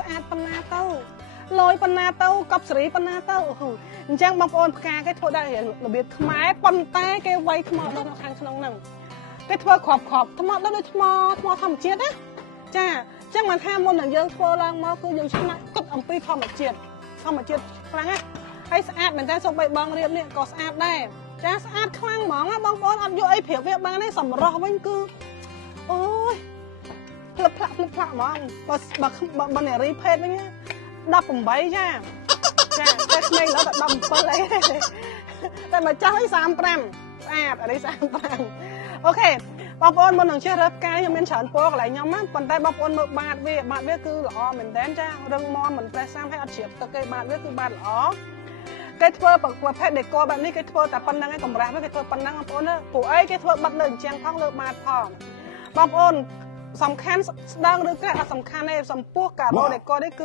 ស្អាតប៉ុណ្ណាទៅលយប៉ុណ្ណាទៅកប់សេរីប៉ុណ្ណាទៅអញ្ចឹងបងប្អូនផ្កាគេធ្វើដាក់របៀបខ្មែរប៉ុន្តែគេវាយថ្មដុតនៅខាងក្នុងហ្នឹងគេធ្វើគ្រាប់ថ្មដុតដូចថ្មធម្មជាតិណាចាអញ្ចឹងមិនថាមុននឹងយើងធ្វើឡើងមកគឺយើងឆ្នើគិតអំពីធម្មជាតិខ្លាំងណាស់ហើយស្អាតមែនតើសូម្បីបងរៀបនេះក៏ស្អាតដែរចាស្អាតខ្លាំងហ្មងណាបងប្អូនអត់យកអីប្រៀបវាបានទេសម្រស់វិញគឺអូយផ្លឹកហ្មងបើនារីភេទវិញ18ចាតែក្មេងដល់តែ17អីតែមកចាស់វិញ35ស្អាតនេះ35អូខេបងប្អូនមុននឹងជិះរើផ្កាខ្ញុំមានច្រើនពណ៌កន្លែងខ្ញុំណាប៉ុន្តែបងប្អូនមើលបាតវាគឺល្អមែនតើចារឹងមាំមិនប្រេះសាំហើយអត់ជ្រាបទឹកគេបាតវាគឺបាតល្អគេធ្វើប្រភេទដេកបែបនេះគេធ្វើតែប៉ុណ្្នឹងឯងកម្រាស់វាគេធ្វើប៉ុណ្្នឹងបងប្អូនណាព្រោះអីគេធ្វើបិទលើអញ្ចឹងផងលើបាតផងបងប្អូនសំខាន់ស្ដើងឬក្រាស់អត់សំខាន់ទេសំពោះកាដូដេកនេះគឺ